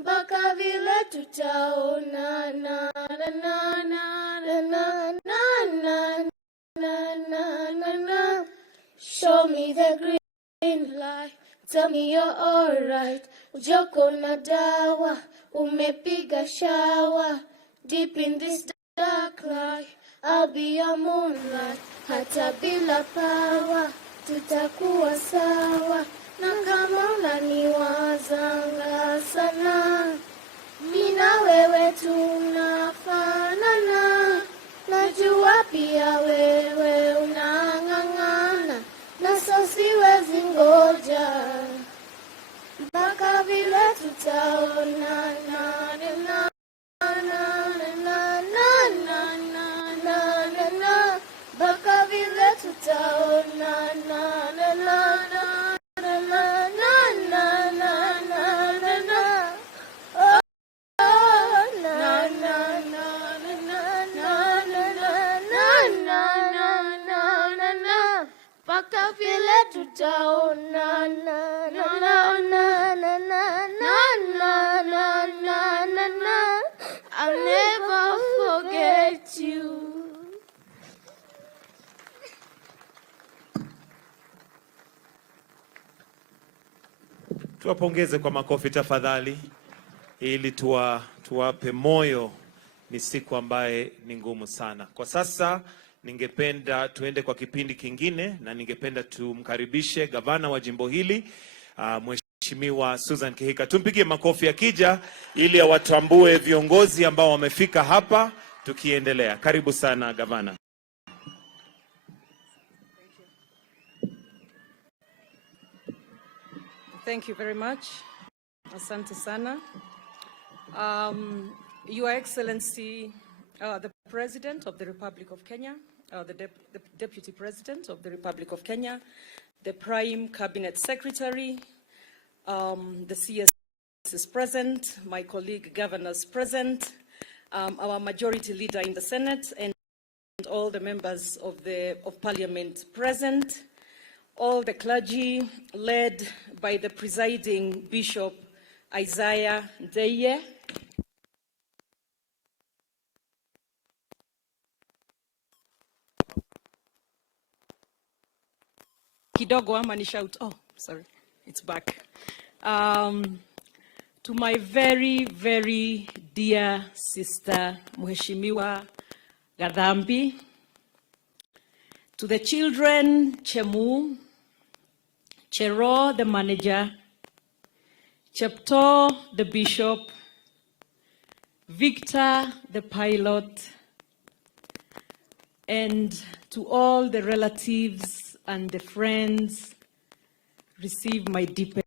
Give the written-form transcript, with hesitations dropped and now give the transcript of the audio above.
mpaka vile tutaonana. Show me the green light, tell me you're alright. Ujoko na dawa, umepiga shower. Deep in this dark light, I'll be your moonlight. Hata bila power, tutakuwa sawa. Na kama unaniwazanga sana, mimi na wewe tunafanana. Najua pia wewe unang'ang'ana, na sasa siwezi ngoja mpaka vile tutaonana. Mpaka vile tutaonana. Mpaka vile tutaonana. I'll never forget you. Tuwapongeze kwa makofi tafadhali, ili tuwape moyo. Ni siku ambaye ni ngumu sana. Kwa sasa ningependa tuende kwa kipindi kingine, na ningependa tumkaribishe gavana wa jimbo hili, Mheshimiwa Susan Kihika. Tumpigie makofi akija, ili awatambue viongozi ambao wamefika hapa tukiendelea. Karibu sana gavana. Thank you very much. Asante sana. Your Excellency, the President of the Republic of Kenya, the Deputy President of the Republic of Kenya, the Prime Cabinet Secretary, the CS is present, my colleague governors present, our majority leader in the Senate, and all the members of Parliament present, all the clergy led by the presiding Bishop Isaiah Ndeye, kidogo ama ni shout. Oh, sorry, it's back. To my very, very dear sister Mheshimiwa Gadhambi, to the children, Chemu, Chero, the manager, Chepto, the bishop, Victor, the pilot, and to all the relatives and the friends, receive my deepest